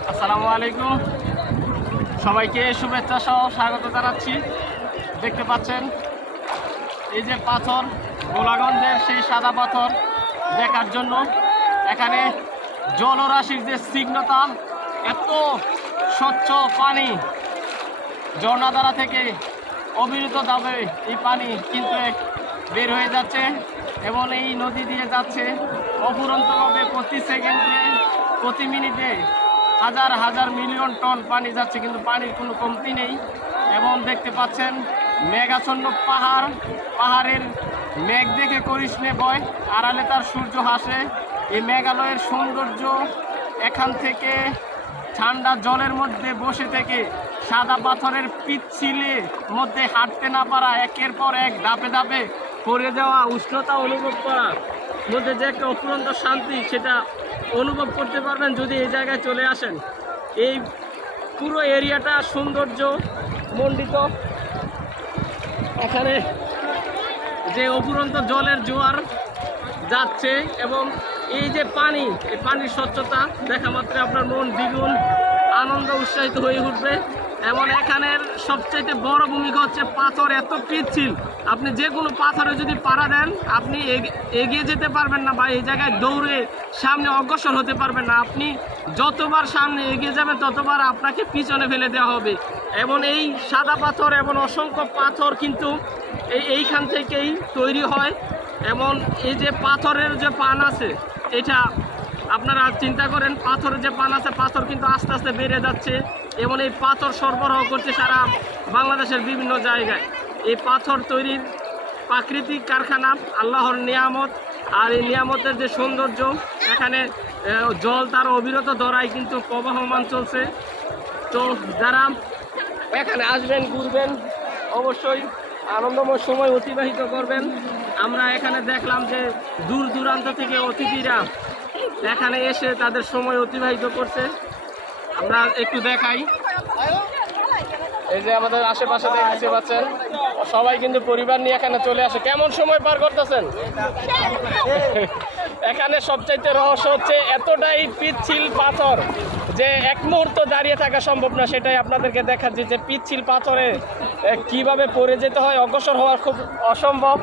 আসসালামু আলাইকুম। সবাইকে শুভেচ্ছা সহ স্বাগত জানাচ্ছি। দেখতে পাচ্ছেন, এই যে পাথর গোলাগঞ্জের সেই সাদা পাথর দেখার জন্য। এখানে জলরাশির যে স্নিগ্ধতা এত স্বচ্ছ পানি ঝর্ণাধারা থেকে অবিরত দাবে এই পানি কিন্তু বের হয়ে যাচ্ছে এবং এই নদী দিয়ে যাচ্ছে। অফুরন্তভাবে প্রতি সেকেন্ডে, প্রতি মিনিটে হাজার হাজার মিলিয়ন টন পানি যাচ্ছে, কিন্তু পানির কোনো কমতি নেই। এবং দেখতে পাচ্ছেন, মেঘাচ্ছন্ন পাহাড়, পাহাড়ের মেঘ দেখে করিসনে বয়। আড়ালে তার সূর্য হাসে। এই মেঘালয়ের সৌন্দর্য এখান থেকে ঠান্ডা জলের মধ্যে বসে থেকে সাদা পাথরের পিচ্ছিলে মধ্যে হাঁটতে না পারা একের পর এক ধাপে ধাপে পড়ে যাওয়া উষ্ণতা অনুভব করা। মধ্যে যে একটা অফুরন্ত শান্তি সেটা অনুভব করতে পারবেন যদি এই জায়গায় চলে আসেন। এই পুরো এরিয়াটা সৌন্দর্য মণ্ডিত। এখানে যে অফুরন্ত জলের জোয়ার যাচ্ছে এবং এই যে পানি, এই পানির স্বচ্ছতা দেখা মাত্র আপনার মন দ্বিগুণ আনন্দ উৎসাহিত হয়ে উঠবে। এবং এখানের সবচাইতে বড় ভূমিকা হচ্ছে পাথর, এত পিচ্ছিল। আপনি যে কোনো পাথরে যদি পাড়া দেন, আপনি এগ- এগিয়ে যেতে পারবেন না বা এই জায়গায় দৌড়ে সামনে অগ্রসর হতে পারবেন না। আপনি যতবার সামনে এগিয়ে যাবেন, ততবার আপনাকে পিছনে ফেলে দেওয়া হবে। এবং এই সাদা পাথর এবং অসংখ্য পাথর কিন্তু এই এইখান থেকেই তৈরি হয়। এবং এই যে পাথরের যে পান আছে, এটা আপনারা চিন্তা করেন, পাথরের যে পান আছে, পাথর কিন্তু আস্তে আস্তে বেড়ে যাচ্ছে। এবং এই পাথর সরবরাহ করছে সারা বাংলাদেশের বিভিন্ন জায়গায়। এই পাথর তৈরির প্রাকৃতিক কারখানা, আল্লাহর নিয়ামত, আর এই নিয়ামতের যে সৌন্দর্য, এখানে জল তার অবিরত ধরাই কিন্তু প্রবাহমান চলছে। তো যারা এখানে আসবেন, ঘুরবেন, অবশ্যই আনন্দময় সময় অতিবাহিত করবেন। আমরা এখানে দেখলাম যে দূর দূরান্ত থেকে অতিথিরা এখানে এসে তাদের সময় অতিবাহিত করছে। আমরা একটু দেখাই। এই যে আমাদের আশেপাশে দেখতে পাচ্ছেন সবাই কিন্তু পরিবার নিয়ে এখানে চলে আসে। কেমন সময় পার করতেছেন? এখানে সবচাইতে রহস্য হচ্ছে, এতটাই পিচ্ছিল পাথর যে এক মুহূর্ত দাঁড়িয়ে থাকা সম্ভব না, সেটাই আপনাদেরকে দেখাচ্ছি যে পিচ্ছিল পাথরে কীভাবে পড়ে যেতে হয়, অগ্রসর হওয়া খুব অসম্ভব।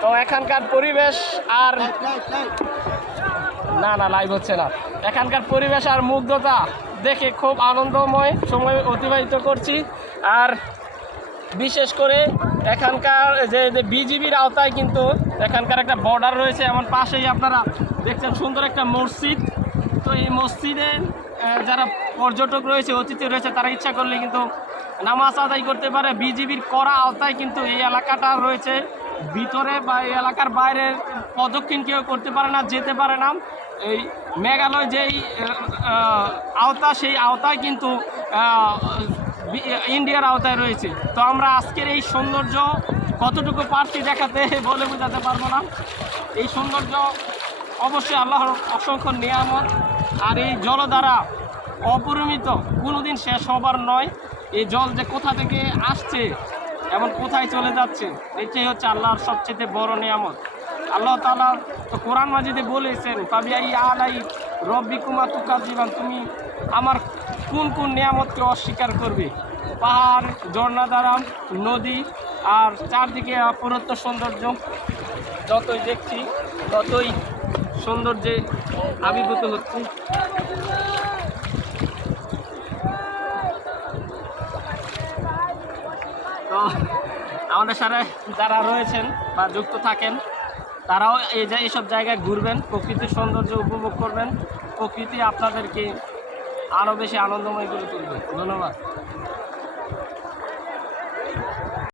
তো এখানকার পরিবেশ আর না না লাইভ হচ্ছে না। এখানকার পরিবেশ আর মুগ্ধতা দেখে খুব আনন্দময় সময় অতিবাহিত করছি। আর বিশেষ করে এখানকার যে বিজিবির আওতায় কিন্তু এখানকার একটা বর্ডার রয়েছে। এমন পাশেই আপনারা দেখছেন সুন্দর একটা মসজিদ। তো এই মসজিদে যারা পর্যটক রয়েছে, অতিথি রয়েছে, তারা ইচ্ছা করলে কিন্তু নামাজ আদায় করতে পারে। বিজিবির করা আওতায় কিন্তু এই এলাকাটা রয়েছে। ভিতরে বা এই এলাকার বাইরে প্রদক্ষিণ কেউ করতে পারে না, যেতে পারে না। এই মেঘালয় যেই আওতা, সেই আওতায় কিন্তু ইন্ডিয়ার আওতায় রয়েছে। তো আমরা আজকের এই সৌন্দর্য কতটুকু পারছি দেখাতে বলে বোঝাতে পারব না। এই সৌন্দর্য অবশ্যই আল্লাহর অসংখ্য নিয়ামত। আর এই জল দ্বারা অপরিমিত, কোনোদিন শেষ হবার নয়। এই জল যে কোথা থেকে আসছে, এবং কোথায় চলে যাচ্ছে, এটাই হচ্ছে আল্লাহর সবচেয়ে বড় নিয়ামত। আল্লাহ তালা তো কোরআন মাজিদে বলেছেন পাবিয়াই আলাই রব্বি কুমা তুকার জীবন তুমি আমার কোন কোন নিয়ামতকে অস্বীকার করবে? পাহাড় ঝর্ণাধারা নদী আর চারদিকে অপরত্ব সৌন্দর্য যতই দেখছি, ততই সৌন্দর্যে আবির্ভূত হচ্ছে। তো, আমাদের সাথে যারা রয়েছেন বা যুক্ত থাকেন, তারাও এই যে এইসব জায়গায় ঘুরবেন, প্রকৃতির সৌন্দর্য উপভোগ করবেন। প্রকৃতি আপনাদেরকে আরও বেশি আনন্দময় করে তুলবে। ধন্যবাদ।